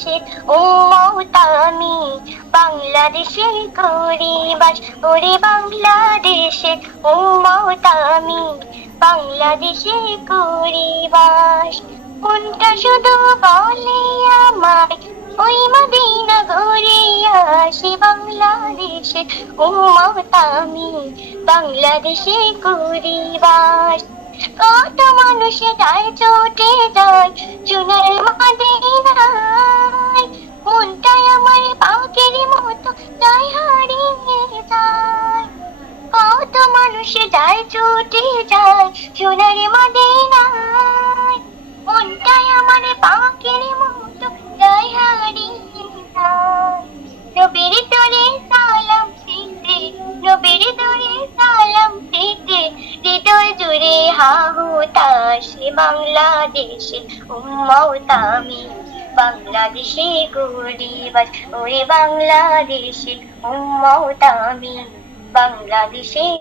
বাংলাদেশের উম্মত আমি, বাংলাদেশের গরিবাস। ওরে বাংলাদেশের উম্মত আমি, বাংলাদেশের গরিবাস। কোনটা শুধু বলে আমায় ওই মদিনা ঘুরে আসি, বাংলাদেশের উম্মত আমি, বাংলাদেশের গরিবাস। কত মানুষ যায় ছুটে যায় সোনার মদিনায়, মনটাই আমার পাখির মতো তাই হারিয়ে যায়। কত মানুষ যায় ছুটে যায় সোনার মদিনায়, মনটাই আমার পাখির মতো তাই হারিয়ে যায়। নবীর তরে সালাম দিতে, নবীর তরে সালাম দিতে, হৃদয় জুড়ে হাহুতাশ। বাংলাদেশে উম্মত আমি, বাংলাদেশে গরিবাস। ওরে বাংলাদেশে উম্মত আমি, বাংলাদেশে